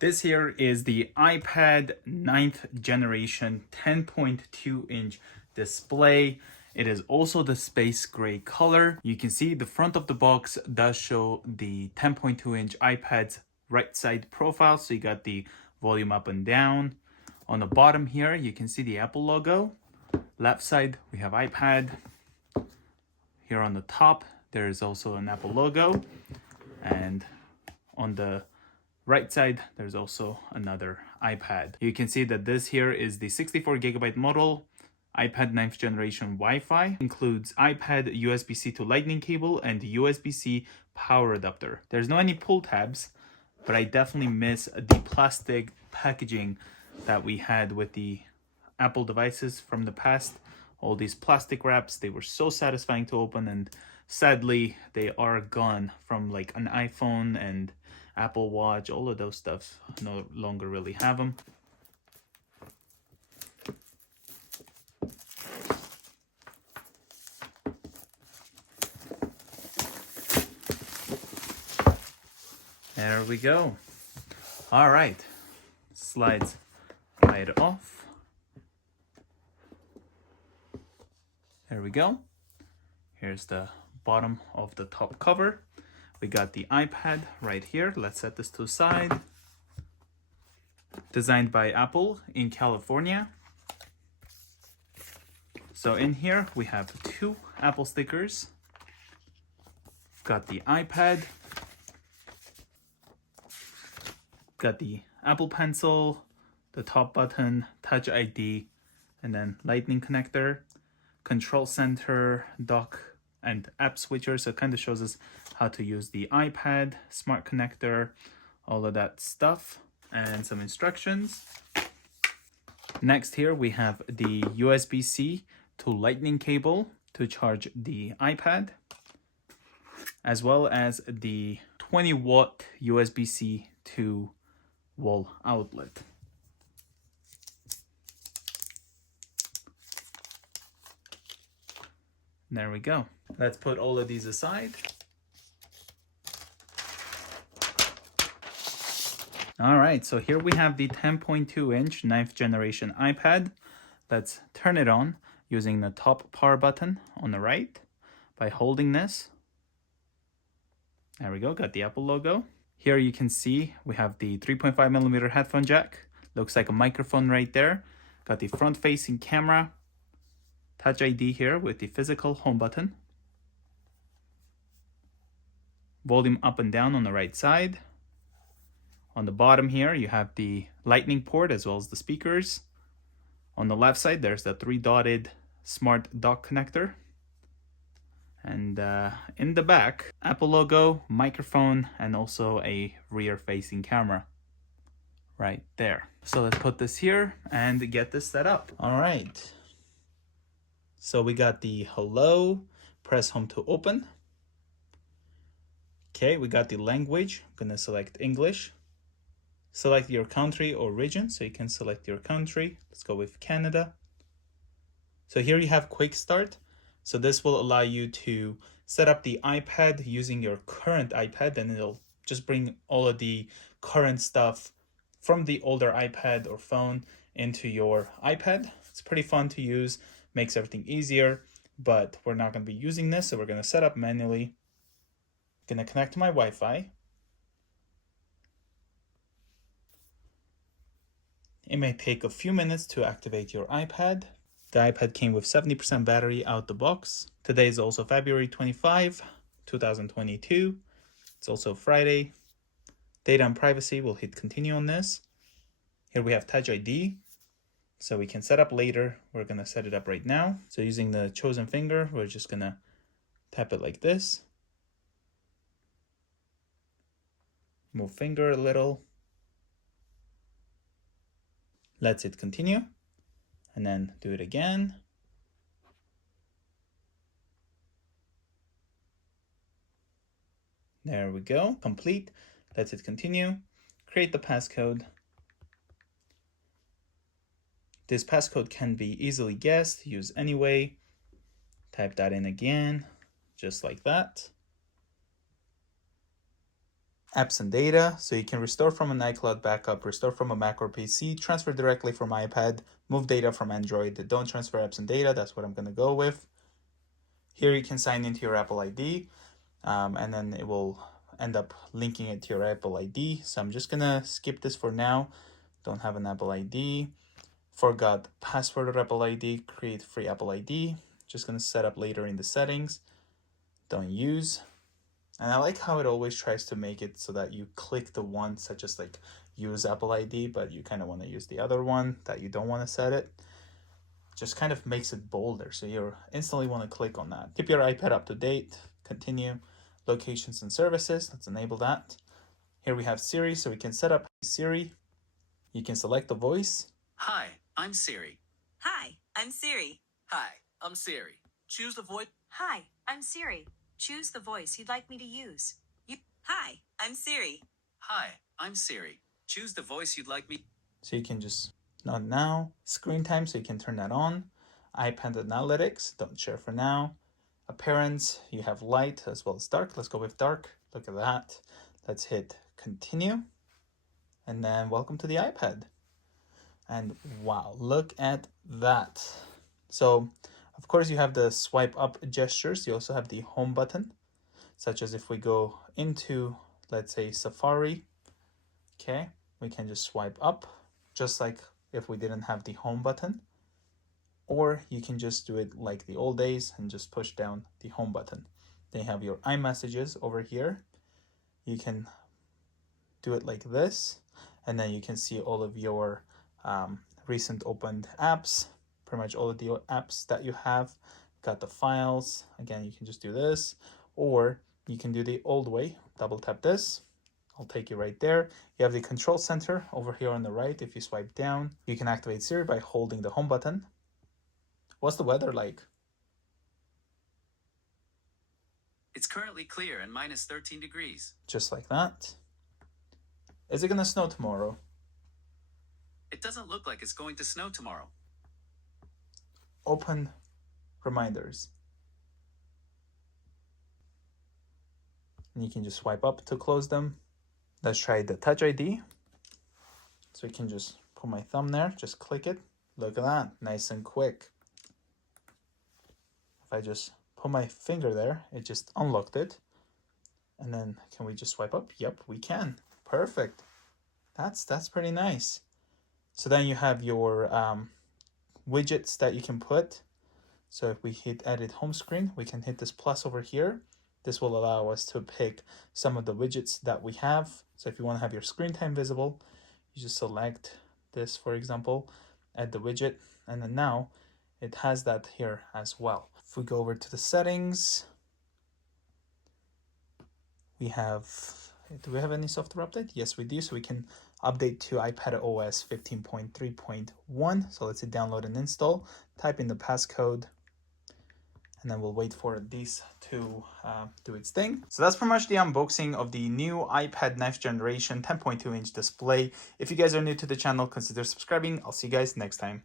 This here is the iPad 9th generation 10.2-inch display. It is also the space gray color. You can see the front of the box does show the 10.2-inch iPad's right side profile. So you got the volume up and down. On the bottom here, you can see the Apple logo. Left side, we have iPad. Here on the top, there is also an Apple logo. And on the right side, there's also another iPad. You can see that this here is the 64GB model, iPad 9th generation Wi-Fi, includes iPad USB-C to Lightning cable and USB-C power adapter. There's no any pull tabs, but I definitely miss the plastic packaging that we had with the Apple devices from the past. All these plastic wraps, they were so satisfying to open, and sadly they are gone from like an iPhone and Apple Watch. All of those stuff no longer really have them. There we go. All right, slides right off. There we go. Here's the bottom of the top cover. We got the iPad right here. Let's set this to the side. Designed by Apple in California. So in here we have 2 Apple stickers. Got the iPad. Got the Apple Pencil, the top button, Touch ID, and then Lightning connector, control center, dock, and app switcher. So it kind of shows us how to use the iPad, smart connector, all of that stuff, and some instructions. Next here we have the USB-C to Lightning cable to charge the iPad, as well as the 20-watt USB-C to wall outlet. There we go. Let's put all of these aside. All right, so here we have the 10.2-inch 9th generation iPad. Let's turn it on using the top power button on the right by holding this. There we go, got the Apple logo. Here you can see we have the 3.5mm headphone jack. Looks like a microphone right there. Got the front-facing camera. Touch ID here with the physical home button. Volume up and down on the right side. On the bottom here, you have the Lightning port as well as the speakers. On the left side, there's the 3-dotted smart dock connector. And in the back, Apple logo, microphone, and also a rear-facing camera right there. So let's put this here and get this set up. All right. So we got the hello, press home to open. Okay, we got the language. I'm gonna select English. Select your country or region, so you can select your country. Let's go with Canada. So here you have quick start. So this will allow you to set up the iPad using your current iPad, and it'll just bring all of the current stuff from the older iPad or phone into your iPad. It's pretty fun to use, makes everything easier, but we're not going to be using this, so we're going to set up manually. Going to connect to my Wi-Fi. It may take a few minutes to activate your iPad. The iPad came with 70% battery out the box. Today is also February 25, 2022. It's also Friday. Data and privacy, we'll hit continue on this. Here we have Touch ID. So we can set up later. We're gonna set it up right now. So using the chosen finger, we're just gonna tap it like this. Move finger a little. Let's hit continue. And then do it again. There we go, complete. Let's hit continue. Create the passcode. This passcode can be easily guessed, use anyway. Type that in again, just like that. apps and data. So you can restore from an iCloud backup, restore from a Mac or PC, transfer directly from iPad, move data from Android. Don't transfer apps and data. That's what I'm going to go with. Here you can sign into your Apple ID, and then it will end up linking it to your Apple ID. So I'm just going to skip this for now. Don't have an Apple ID. Forgot password or Apple ID. Create free Apple ID. Just going to set up later in the settings. Don't use. And I like how it always tries to make it so that you click the one such as like use Apple ID, but you kind of want to use the other one that you don't want to set it. Just kind of makes it bolder, so you instantly want to click on that. Keep your iPad up to date. Continue. Locations and services. Let's enable that. Here we have Siri, so we can set up Siri. You can select the voice. Hi, I'm Siri. Hi, I'm Siri. Hi, I'm Siri. Choose the voice. Hi, I'm Siri. Choose the voice you'd like me to use. Hi, I'm Siri. Hi, I'm Siri. Choose the voice you'd like me. So you can just not now. Screen time, so you can turn that on. iPad analytics, don't share for now. Appearance, you have light as well as dark. Let's go with dark. Look at that. Let's hit continue. And then welcome to the iPad. And wow, look at that. So of course you have the swipe up gestures. You also have the home button, such as if we go into, let's say, Safari, okay, we can just swipe up, just like if we didn't have the home button. Or you can just do it like the old days and just push down the home button. Then you have your iMessages over here. You can do it like this, and then you can see all of your recent opened apps, pretty much all of the apps that you have. Got the files. Again, you can just do this, or you can do the old way. Double tap this. I'll take you right there. You have the control center over here on the right. If you swipe down, you can activate Siri by holding the home button. What's the weather like? It's currently clear and minus 13 degrees. Just like that. Is it gonna snow tomorrow? It doesn't look like it's going to snow tomorrow. Open reminders. And you can just swipe up to close them. Let's try the Touch ID. So we can just put my thumb there, just click it. Look at that, nice and quick. If I just put my finger there, it just unlocked it. And then can we just swipe up? Yep, we can. Perfect. That's pretty nice. So then you have your widgets that you can put. So if we hit edit home screen, we can hit this plus over here. This will allow us to pick some of the widgets that we have. So if you want to have your screen time visible, you just select this, for example, add the widget, and then now it has that here as well. If we go over to the settings, we have, do we have any software update? Yes, we do. So we can update to iPad OS 15.3.1. So let's hit download and install, type in the passcode, and then we'll wait for this to do its thing. So that's pretty much the unboxing of the new iPad 9th generation 10.2-inch display. If you guys are new to the channel, consider subscribing. I'll see you guys next time.